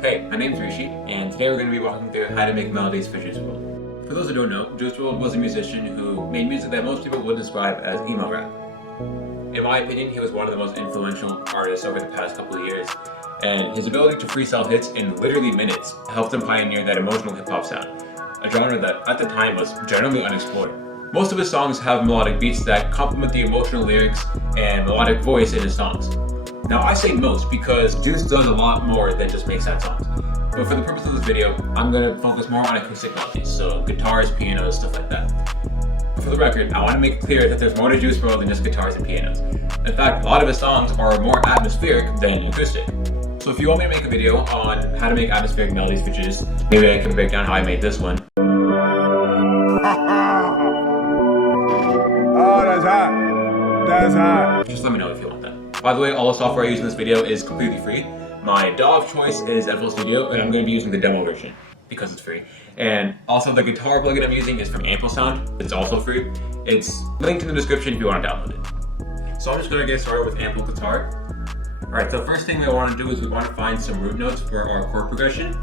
Hey, my name's Rishi, and today we're going to be walking through how to make melodies for Juice WRLD. For those who don't know, Juice WRLD was a musician who made music that most people would describe as emo rap. In my opinion, he was one of the most influential artists over the past couple of years, and his ability to freestyle hits in literally minutes helped him pioneer that emotional hip-hop sound, a genre that at the time was generally unexplored. Most of his songs have melodic beats that complement the emotional lyrics and melodic voice in his songs. Now I say most because Juice does a lot more than just make sad songs. But for the purpose of this video, I'm going to focus more on acoustic melodies, so guitars, pianos, stuff like that. For the record, I want to make it clear that there's more to Juice WRLD than just guitars and pianos. In fact, a lot of his songs are more atmospheric than acoustic. So if you want me to make a video on how to make atmospheric melodies for Juice, maybe I can break down how I made this one. Oh, that's hot. That's hot. Just let me know if you want that. By the way, all the software I use in this video is completely free. My DAW of choice is FL Studio, and I'm going to be using the demo version because it's free. And also the guitar plugin I'm using is from Sound. It's also free. It's linked in the description if you want to download it. So I'm just going to get started with Ample Guitar. Alright, so the first thing we want to do is we want to find some root notes for our chord progression.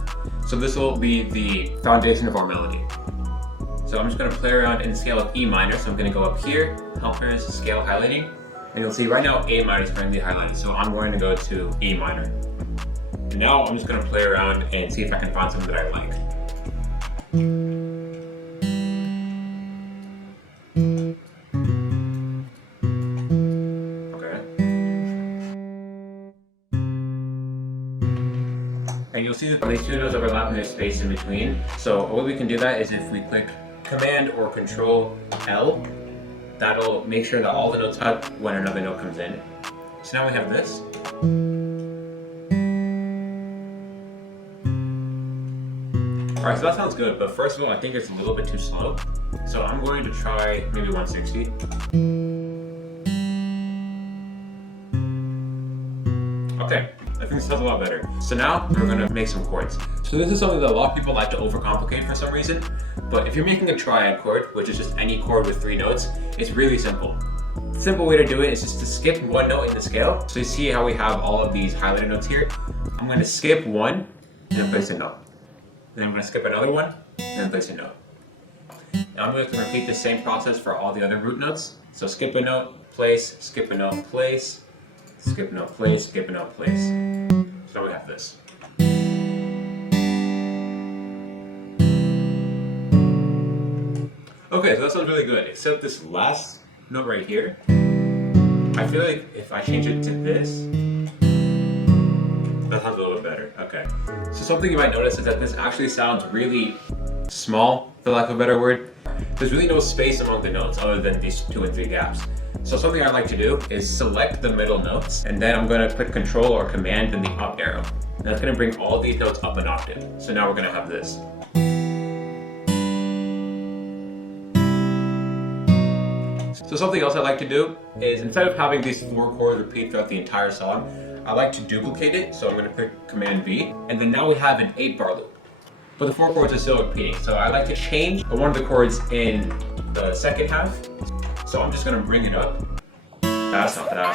So this will be the foundation of our melody. So I'm just going to play around in the scale of E minor. So I'm going to go up here, helpers, scale highlighting. And you'll see right now A minor is currently highlighted. So I'm going to go to E minor. And now I'm just going to play around and see if I can find something that I like. And you'll see that these two notes overlap and there's space in between. So a way we can do that is if we click Command or Control L, that'll make sure that all the notes cut when another note comes in. So now we have this. Alright, so that sounds good, but first of all, I think it's a little bit too slow. So I'm going to try maybe 160. Okay, I think this sounds a lot better. So now we're going to make some chords. So this is something that a lot of people like to overcomplicate for some reason, but if you're making a triad chord, which is just any chord with 3 notes, it's really simple. The simple way to do it is just to skip one note in the scale. So you see how we have all of these highlighted notes here? I'm going to skip one and then place a note. Then I'm going to skip another one and then place a note. Now I'm going to repeat the same process for all the other root notes. So skip a note, place, skip a note, place, skip a note, place, skip a note, place. So we have this. Okay, so that sounds really good, except this last note right here. I feel like if I change it to this, that sounds a little better. Okay. So something you might notice is that this actually sounds really small, for lack of a better word. There's really no space among the notes other than these 2 and 3 gaps. So something I like to do is select the middle notes, and then I'm going to click Control or Command and the up arrow. And that's going to bring all these notes up an octave. So now we're going to have this. So something else I like to do is instead of having these 4 chords repeat throughout the entire song, I like to duplicate it. So I'm going to click Command V, and then now we have an 8-bar loop. But the 4 chords are still repeating. So I like to change one of the chords in the second half. So I'm just going to bring it up. That's not no.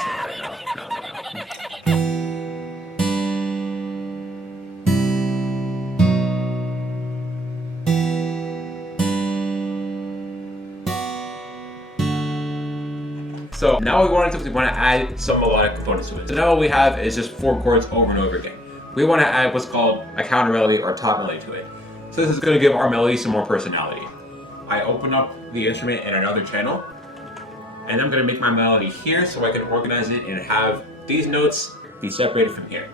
So now we want to add some melodic components to it. So now what we have is just 4 chords over and over again. We want to add what's called a counter melody or a top melody to it. So this is going to give our melody some more personality. I open up the instrument in another channel, and I'm going to make my melody here so I can organize it and have these notes be separated from here.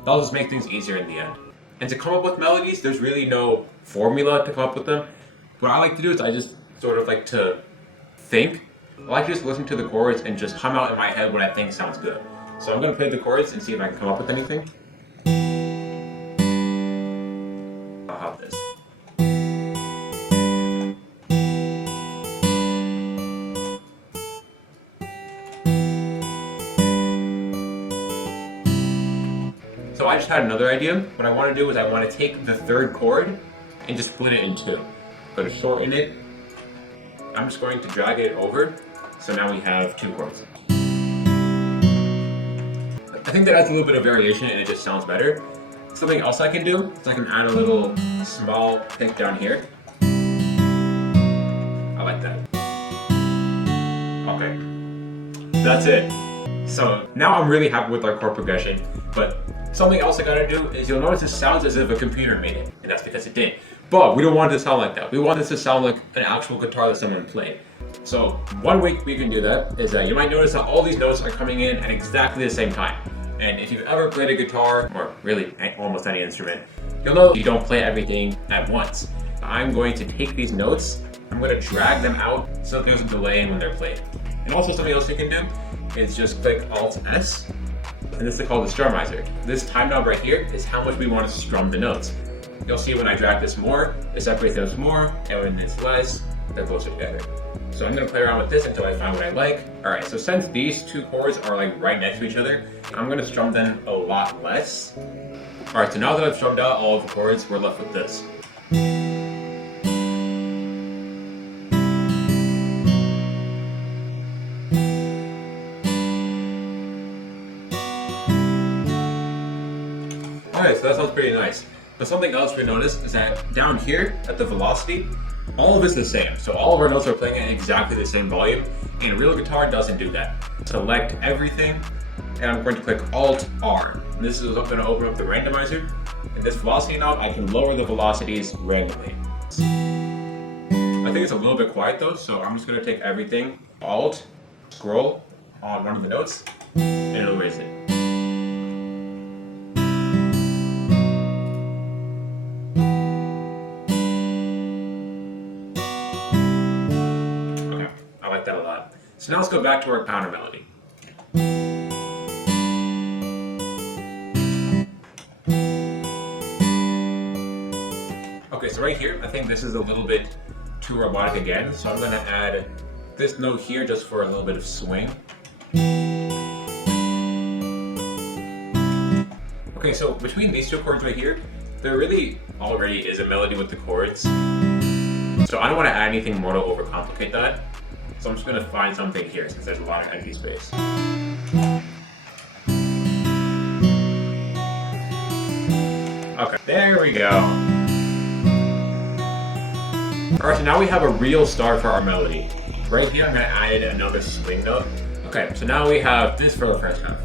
That'll just make things easier in the end. And to come up with melodies, there's really no formula to come up with them. What I like to do is I just sort of like to think. I like to just listen to the chords and just hum out in my head what I think sounds good. So I'm going to play the chords and see if I can come up with anything. I'll have this. So I just had another idea. What I want to do is I want to take the 3rd chord and just split it in 2. Go to shorten it. I'm just going to drag it over. So now we have 2 chords. I think that adds a little bit of variation and it just sounds better. Something else I can do is I can add a little small pick down here. I like that. Okay, that's it. So now I'm really happy with our chord progression, but something else I gotta do is you'll notice it sounds as if a computer made it, and that's because it did. But we don't want it to sound like that. We want this to sound like an actual guitar that someone played. So one way we can do that is that you might notice that all these notes are coming in at exactly the same time. And if you've ever played a guitar, or really almost any instrument, you'll know you don't play everything at once. I'm going to take these notes, I'm going to drag them out so that there's a delay in when they're played. And also something else you can do is just click Alt-S, and this is called the strummizer. This time knob right here is how much we want to strum the notes. You'll see when I drag this more, it separates those more, and when it's less, they're closer together. So I'm going to play around with this until I find what I like. Alright, so since these two chords are like right next to each other, I'm going to strum them a lot less. Alright, so now that I've strummed out all of the chords, we're left with this. Alright, so that sounds pretty nice. But something else we noticed is that down here at the velocity, all of it's the same. So all of our notes are playing at exactly the same volume, and a real guitar doesn't do that. Select everything, and I'm going to click Alt-R. This is going to open up the randomizer. And this velocity knob, I can lower the velocities randomly. I think it's a little bit quiet though, so I'm just going to take everything, Alt, scroll on one of the notes, and it'll raise it. That a lot. So now let's go back to our counter melody. Okay, so right here, I think this is a little bit too robotic again, so I'm going to add this note here just for a little bit of swing. Okay, so between these two chords right here, there really already is a melody with the chords. So I don't want to add anything more to overcomplicate that. So I'm just going to find something here since there's a lot of empty space. Okay, there we go. Alright, so now we have a real start for our melody. Right here I'm going to add in another swing note. Okay, so now we have this for the first half.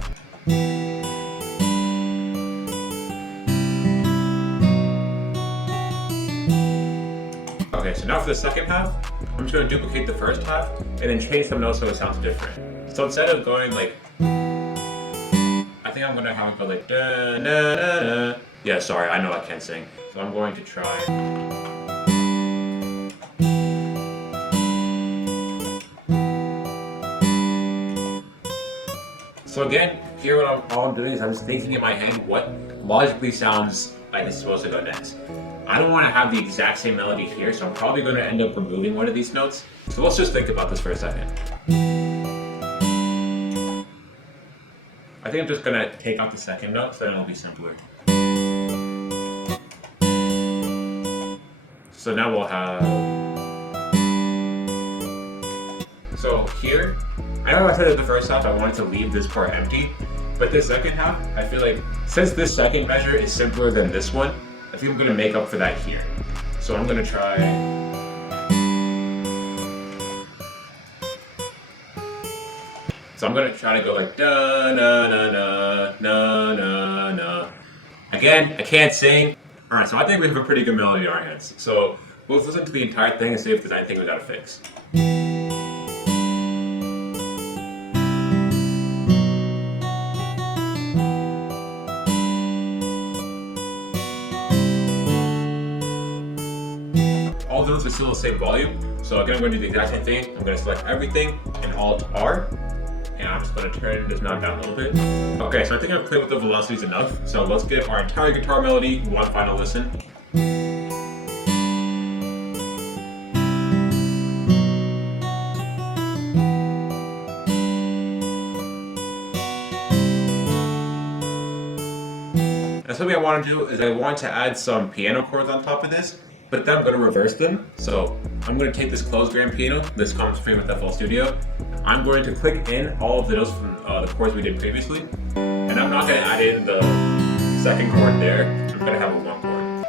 Okay, so now for the second half, I'm just going to duplicate the first half and then change some notes so it sounds different. So instead of going like, I think I'm going to have it go like da da da da. Yeah, sorry, I know I can't sing. So I'm going to try. So again, here all I'm doing is I'm just thinking in my head what logically sounds like it's supposed to go next. I don't want to have the exact same melody here, so I'm probably going to end up removing one of these notes. So let's just think about this for a second. I think I'm just going to take out the second note, so then it'll be simpler. So now we'll have... So here, I know I said at the first half I wanted to leave this part empty, but this second half, I feel like since this second measure is simpler than this one, I think I'm going to make up for that here. So I'm going to try... So I'm going to try to go like da na na na na na na. Again, I can't sing. Alright, so I think we have a pretty good melody in our hands. So let's listen to the entire thing and see if there's anything we gotta fix. All the notes are still the same volume, so again I'm going to do the exact same thing. I'm going to select everything and Alt-R, and I'm just going to turn this knob down a little bit. Okay, so I think I've played with the velocities enough, so let's give our entire guitar melody one final listen. And something I want to do is I want to add some piano chords on top of this, but then I'm going to reverse them. So I'm going to take this closed grand piano, this comes free with FL Studio. I'm going to click in all of the notes from the chords we did previously, and I'm not going to add in the second chord there. I'm gonna have a 1 chord.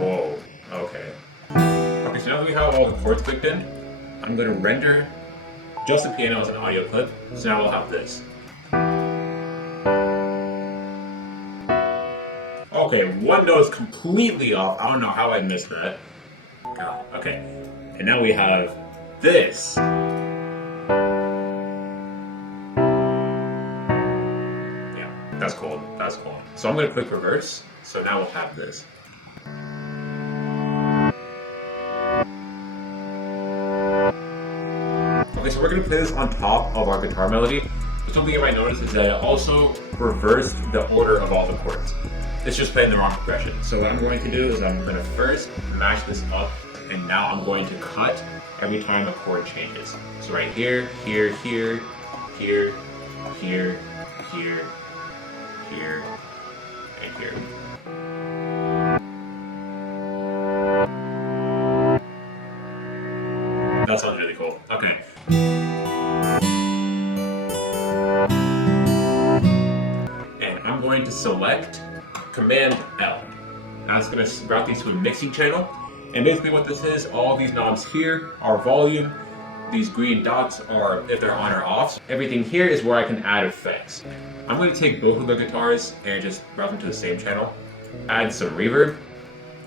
Whoa, okay. Okay, so now that we have all the chords clicked in, I'm gonna render just the piano as an audio clip. So now we'll have this. Okay, one note is completely off. I don't know how I missed that. God, okay. And now we have this. Yeah, that's cool. That's cool. So I'm gonna click reverse. So now we'll have this. Okay, so we're gonna play this on top of our guitar melody. But something you might notice is that it also reversed the order of all the chords. It's just playing the wrong progression. So what I'm going to do is I'm going to first match this up, and now I'm going to cut every time a chord changes. So right here, here, here, here, here, here, here, and here. That sounds really cool. Okay. And I'm going to select Command L. That's going to route these to a mixing channel. And basically what this is, all these knobs here are volume. These green dots are if they're on or off. Everything here is where I can add effects. I'm going to take both of the guitars and just route them to the same channel. Add some reverb.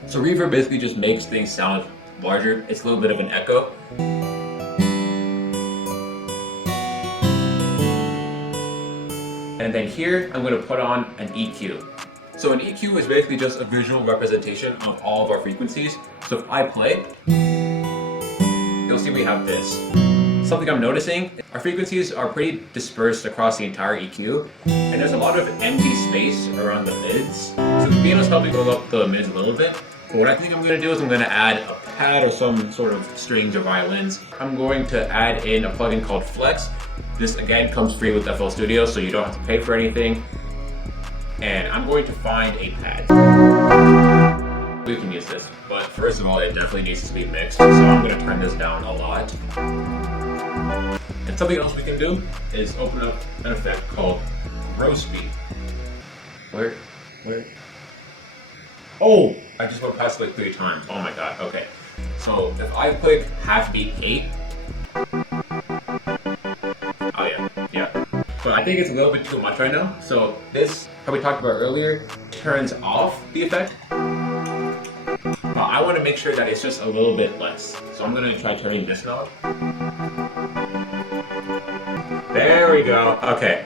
So reverb basically just makes things sound larger. It's a little bit of an echo. And then here, I'm going to put on an EQ. So an EQ is basically just a visual representation of all of our frequencies. So if I play, you'll see we have this. Something I'm noticing, our frequencies are pretty dispersed across the entire EQ, and there's a lot of empty space around the mids. So the piano's helping build up the mids a little bit. But what I think I'm going to do is I'm going to add a pad or some sort of strings or violins. I'm going to add in a plugin called Flex. This again comes free with FL Studio, so you don't have to pay for anything. And I'm going to find a pad. We can use this, but first of all, it definitely needs to be mixed, so I'm going to turn this down a lot. And something else we can do is open up an effect called row speed. Where? Oh! I just went past it like 3 times. Oh my god, okay. So if I click half beat 8, but I think it's a little bit too much right now. So this, how we talked about earlier, turns off the effect. But I want to make sure that it's just a little bit less. So I'm going to try turning this knob. There we go. Okay.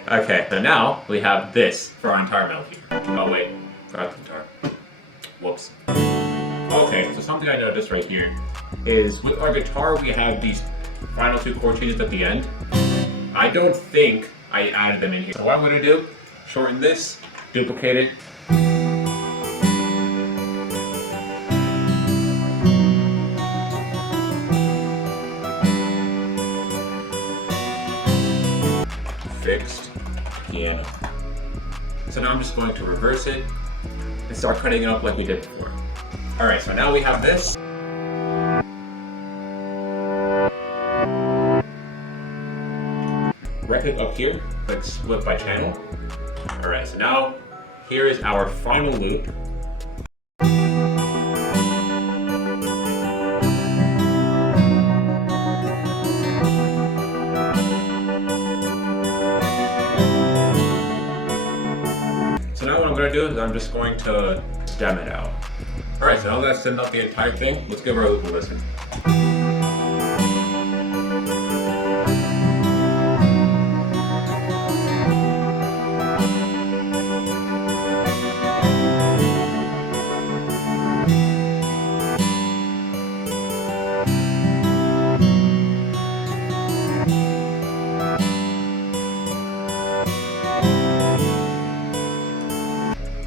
So now we have this for our entire melody. Oh wait, forgot the guitar. Whoops. Okay, so something I noticed right here is with our guitar we have these final 2 chord changes at the end. I don't think I added them in here. So what I'm going to do, shorten this, duplicate it. Fixed piano. So now I'm just going to reverse it and start cutting it up like we did before. Alright, so now we have this. Right click up here, click split by channel. Alright, so now here is our final loop. So now what I'm going to do is I'm just going to stem it out. Alright, so now that I've stemmed out the entire thing, let's give our loop a listen.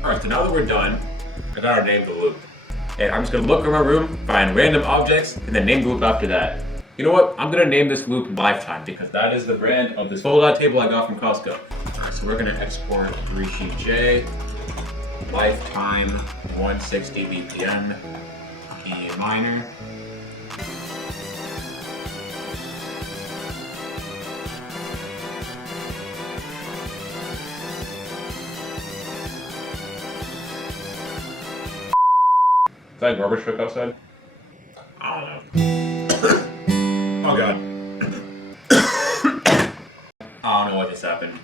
Alright, so now that we're done, I gotta name the loop. And I'm just gonna look around my room, find random objects, and then name the loop after that. You know what? I'm gonna name this loop Lifetime because that is the brand of this fold-out table I got from Costco. Alright, so we're gonna export rishijey, Lifetime, 160 BPM, E minor. Is that a garbage truck outside? I don't know. Oh god. I don't know what just happened.